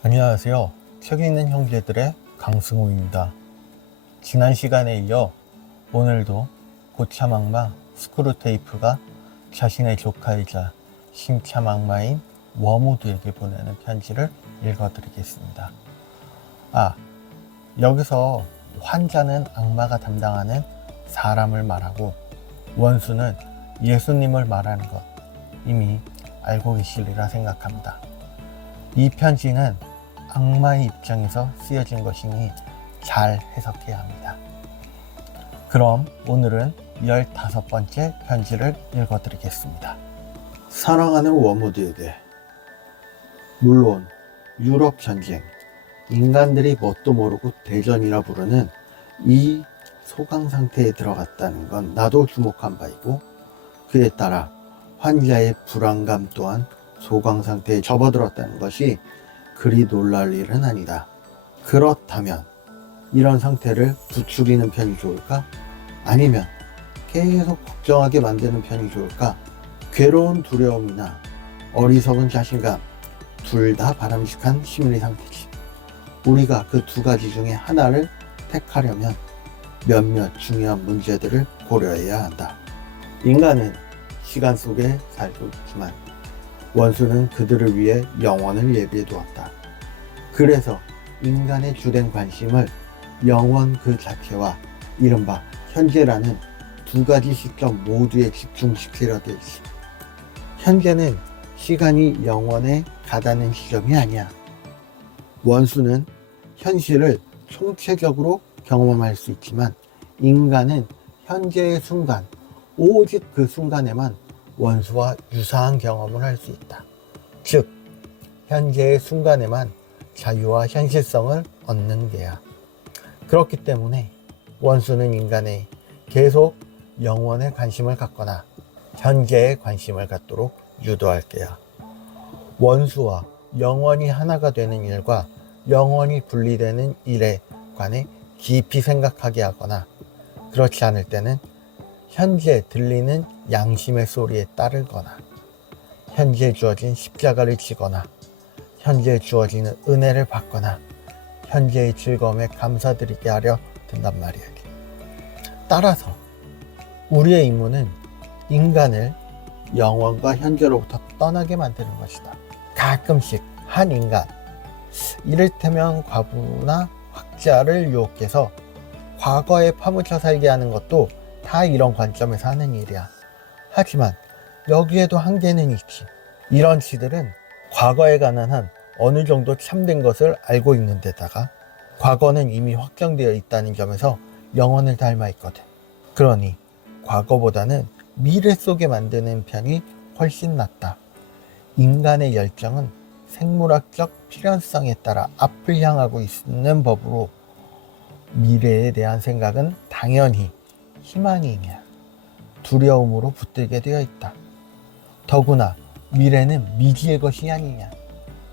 안녕하세요. 책 읽는 형제들의 강승우입니다. 지난 시간에 이어 오늘도 고참악마 스크루테이프가 자신의 조카이자 신참악마인 워무드에게 보내는 편지를 읽어드리겠습니다. 여기서 환자는 악마가 담당하는 사람을 말하고 원수는 예수님을 말하는 것 이미 알고 계시리라 생각합니다. 이 편지는 악마의 입장에서 쓰여진 것이니 잘 해석해야 합니다. 그럼 오늘은 15번째 편지를 읽어드리겠습니다. 사랑하는 워무드에게, 물론 유럽 전쟁, 인간들이 뭣도 모르고 대전이라 부르는 이 소강 상태에 들어갔다는 건 나도 주목한 바이고, 그에 따라 환자의 불안감 또한 소강 상태에 접어들었다는 것이 그리 놀랄 일은 아니다. 그렇다면 이런 상태를 부추기는 편이 좋을까? 아니면 계속 걱정하게 만드는 편이 좋을까? 괴로운 두려움이나 어리석은 자신감, 둘 다 바람직한 심리 상태지. 우리가 그 두 가지 중에 하나를 택하려면 몇몇 중요한 문제들을 고려해야 한다. 인간은 시간 속에 살고 있지만 원수는 그들을 위해 영원을 예비해 두었다. 그래서 인간의 주된 관심을 영원 그 자체와 이른바 현재라는 두 가지 시점 모두에 집중시키려 들지. 현재는 시간이 영원에 가다는 시점이 아니야. 원수는 현실을 총체적으로 경험할 수 있지만 인간은 현재의 순간, 오직 그 순간에만 원수와 유사한 경험을 할 수 있다. 즉, 현재의 순간에만 자유와 현실성을 얻는 게야. 그렇기 때문에 원수는 인간에 계속 영원에 관심을 갖거나 현재에 관심을 갖도록 유도할 게야. 원수와 영원히 하나가 되는 일과 영원히 분리되는 일에 관해 깊이 생각하게 하거나, 그렇지 않을 때는 현재 들리는 양심의 소리에 따르거나, 현재 주어진 십자가를 지거나, 현재 주어지는 은혜를 받거나, 현재의 즐거움에 감사드리게 하려 든단 말이야. 따라서 우리의 임무는 인간을 영원과 현재로부터 떠나게 만드는 것이다. 가끔씩 한 인간, 이를테면 과부나 학자를 유혹해서 과거에 파묻혀 살게 하는 것도 다 이런 관점에서 하는 일이야. 하지만 여기에도 한계는 있지. 이런 시들은 과거에 관한 한 어느 정도 참된 것을 알고 있는 데다가 과거는 이미 확정되어 있다는 점에서 영혼을 닮아 있거든. 그러니 과거보다는 미래 속에 만드는 편이 훨씬 낫다. 인간의 열정은 생물학적 필연성에 따라 앞을 향하고 있는 법으로 미래에 대한 생각은 당연히 희망이냐 두려움으로 붙들게 되어 있다. 더구나 미래는 미지의 것이 아니냐.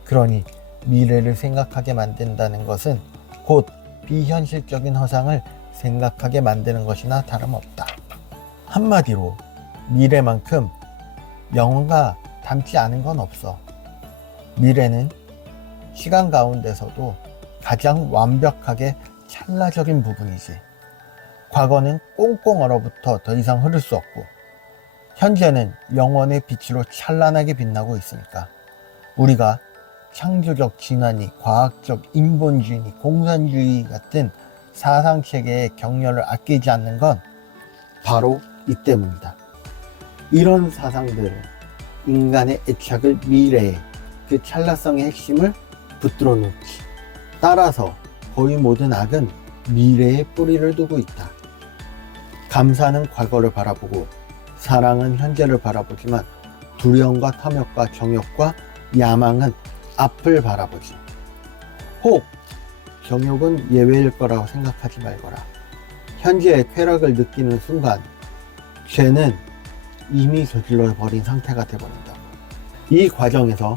그러니 미래를 생각하게 만든다는 것은 곧 비현실적인 허상을 생각하게 만드는 것이나 다름없다. 한마디로 미래만큼 영혼과 닮지 않은 건 없어. 미래는 시간 가운데서도 가장 완벽하게 찰나적인 부분이지. 과거는 꽁꽁 얼어붙어 더 이상 흐를 수 없고, 현재는 영원의 빛으로 찬란하게 빛나고 있으니까 우리가 창조적 진화니 과학적 인본주의니 공산주의 같은 사상체계의 격려를 아끼지 않는 건 바로 이 때문이다. 이런 사상들은 인간의 애착을 미래에 그 찰나성의 핵심을 붙들어 놓지. 따라서 거의 모든 악은 미래에 뿌리를 두고 있다. 감사는 과거를 바라보고 사랑은 현재를 바라보지만 두려움과 탐욕과 정욕과 야망은 앞을 바라보지. 혹 정욕은 예외일 거라고 생각하지 말거라. 현재의 쾌락을 느끼는 순간 죄는 이미 저질러 버린 상태가 되어버린다고. 이 과정에서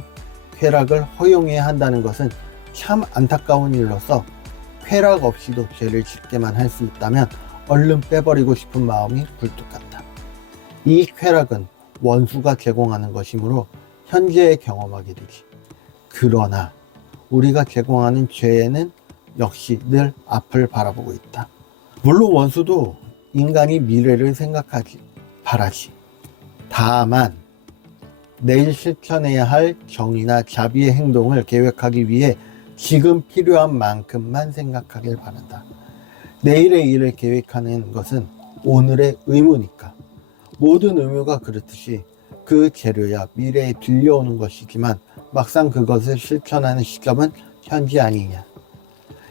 쾌락을 허용해야 한다는 것은 참 안타까운 일로서 쾌락 없이도 죄를 짓게만 할 수 있다면 얼른 빼버리고 싶은 마음이 굴뚝 같다. 이 쾌락은 원수가 제공하는 것이므로 현재에 경험하게 되지. 그러나 우리가 제공하는 죄는 역시 늘 앞을 바라보고 있다. 물론 원수도 인간이 미래를 생각하지, 바라지. 다만 내일 실천해야 할 정의나 자비의 행동을 계획하기 위해 지금 필요한 만큼만 생각하길 바란다. 내일의 일을 계획하는 것은 오늘의 의무니까. 모든 의무가 그렇듯이 그 재료야 미래에 들려오는 것이지만 막상 그것을 실천하는 시점은 현재 아니냐.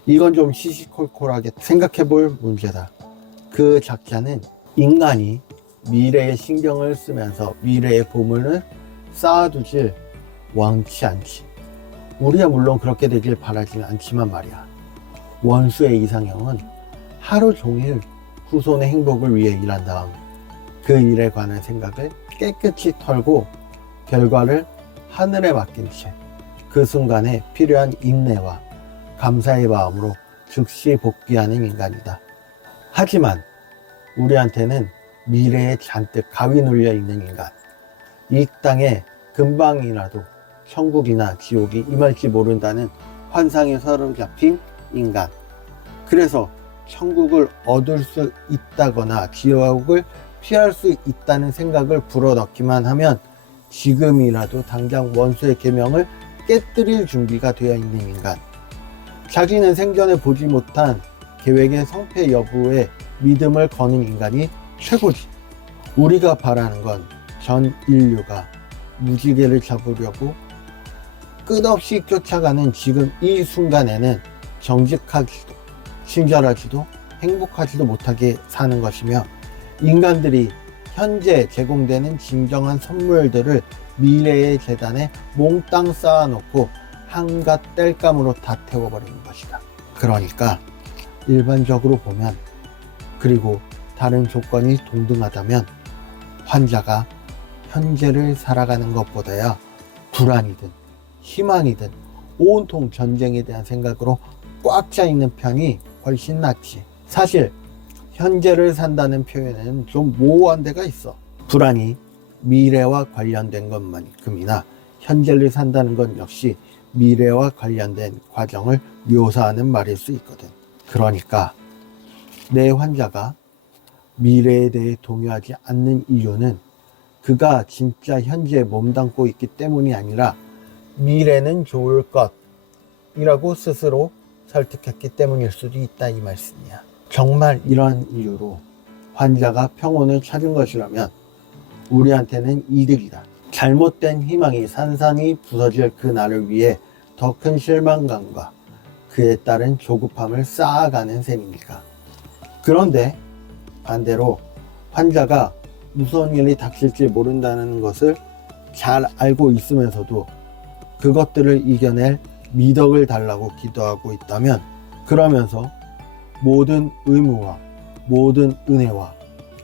이건 좀 시시콜콜하게 생각해 볼 문제다. 그 작자는 인간이 미래에 신경을 쓰면서 미래의 보물을 쌓아두질 원치 않지. 우리야 물론 그렇게 되길 바라지는 않지만 말이야. 원수의 이상형은 하루 종일 후손의 행복을 위해 일한 다음 그 일에 관한 생각을 깨끗이 털고 결과를 하늘에 맡긴 채 그 순간에 필요한 인내와 감사의 마음으로 즉시 복귀하는 인간이다. 하지만 우리한테는 미래에 잔뜩 가위 눌려 있는 인간, 이 땅에 금방이라도 천국이나 지옥이 임할지 모른다는 환상에 사로잡힌 인간, 그래서 천국을 얻을 수 있다거나 지옥을 피할 수 있다는 생각을 불어넣기만 하면 지금이라도 당장 원수의 계명을 깨뜨릴 준비가 되어 있는 인간, 자기는 생전에 보지 못한 계획의 성패 여부에 믿음을 거는 인간이 최고지. 우리가 바라는 건 전 인류가 무지개를 잡으려고 끝없이 쫓아가는 지금 이 순간에는 정직하지도 친절하지도 행복하지도 못하게 사는 것이며, 인간들이 현재 제공되는 진정한 선물들을 미래의 재단에 몽땅 쌓아놓고 한갓 땔감으로 다 태워버리는 것이다. 그러니까 일반적으로 보면, 그리고 다른 조건이 동등하다면 환자가 현재를 살아가는 것보다야 불안이든 희망이든 온통 전쟁에 대한 생각으로 꽉 차 있는 편이 훨씬 낫지. 사실 현재를 산다는 표현에는 좀 모호한 데가 있어. 불안이 미래와 관련된 것만큼이나 현재를 산다는 건 역시 미래와 관련된 과정을 묘사하는 말일 수 있거든. 그러니까 내 환자가 미래에 대해 동요하지 않는 이유는 그가 진짜 현재에 몸담고 있기 때문이 아니라 미래는 좋을 것이라고 스스로 설득했기 때문일 수도 있다, 이 말씀이야. 정말 이런 이유로 환자가 평온을 찾은 것이라면 우리한테는 이득이다. 잘못된 희망이 산산이 부서질 그 날을 위해 더 큰 실망감과 그에 따른 조급함을 쌓아가는 셈이니까. 그런데 반대로 환자가 무서운 일이 닥칠지 모른다는 것을 잘 알고 있으면서도 그것들을 이겨낼 미덕을 달라고 기도하고 있다면, 그러면서 모든 의무와 모든 은혜와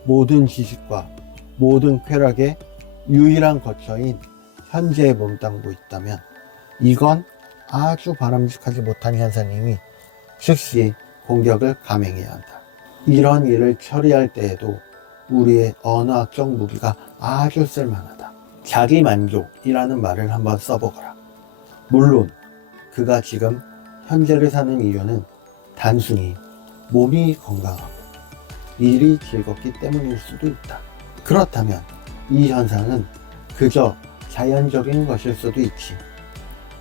모든 지식과 모든 쾌락의 유일한 거처인 현재에 몸담고 있다면, 이건 아주 바람직하지 못한 현상이니 즉시 공격을 감행해야 한다. 이런 일을 처리할 때에도 우리의 언어학적 무기가 아주 쓸만하다. 자기만족이라는 말을 한번 써보거라. 물론 그가 지금 현재를 사는 이유는 단순히 몸이 건강하고 일이 즐겁기 때문일 수도 있다. 그렇다면 이 현상은 그저 자연적인 것일 수도 있지.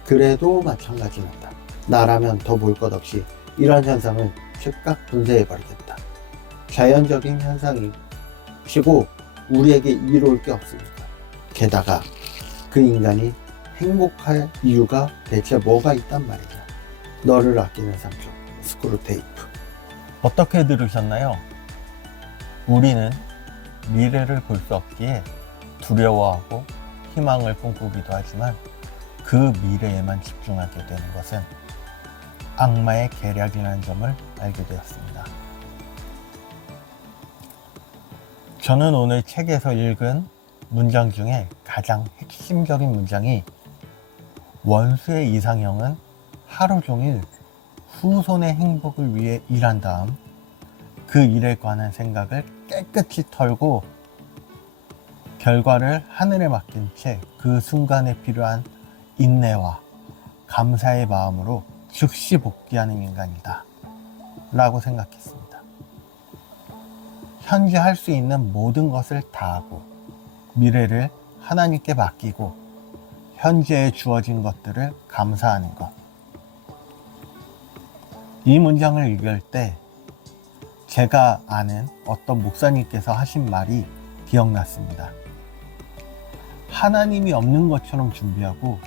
그래도 마찬가지란다. 나라면 더 볼 것 없이 이런 현상을 즉각 분쇄해버리겠다. 자연적인 현상이 치고 우리에게 이로울 게 없으니까. 게다가 그 인간이 행복할 이유가 대체 뭐가 있단 말이냐. 너를 아끼는 삼촌 스크루테이프. 어떻게 들으셨나요? 우리는 미래를 볼 수 없기에 두려워하고 희망을 꿈꾸기도 하지만 그 미래에만 집중하게 되는 것은 악마의 계략이라는 점을 알게 되었습니다. 저는 오늘 책에서 읽은 문장 중에 가장 핵심적인 문장이, 원수의 이상형은 하루 종일 후손의 행복을 위해 일한 다음 그 일에 관한 생각을 깨끗이 털고 결과를 하늘에 맡긴 채 그 순간에 필요한 인내와 감사의 마음으로 즉시 복귀하는 인간이다 라고 생각했습니다. 현재 할 수 있는 모든 것을 다하고 미래를 하나님께 맡기고 현재에 주어진 것들을 감사하는 것. 이 문장을 읽을 때 제가 아는 어떤 목사님께서 하신 말이 기억났습니다. 하나님이 없는 것처럼 준비하고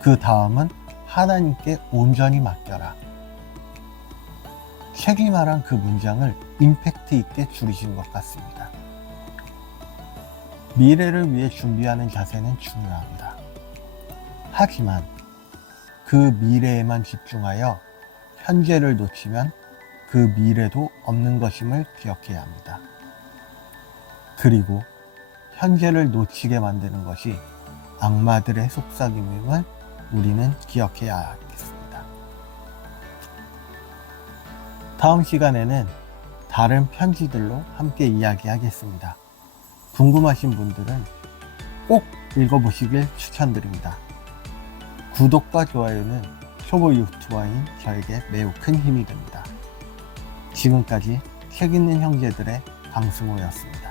그 다음은 하나님께 온전히 맡겨라. 책이 말한 그 문장을 임팩트 있게 줄이신 것 같습니다. 미래를 위해 준비하는 자세는 중요합니다. 하지만 그 미래에만 집중하여 현재를 놓치면 그 미래도 없는 것임을 기억해야 합니다. 그리고 현재를 놓치게 만드는 것이 악마들의 속삭임임을 우리는 기억해야 하겠습니다. 다음 시간에는 다른 편지들로 함께 이야기하겠습니다. 궁금하신 분들은 꼭 읽어보시길 추천드립니다. 구독과 좋아요는 초보 유튜버인 저에게 매우 큰 힘이 됩니다. 지금까지 책 읽는 형제들의 강승호였습니다.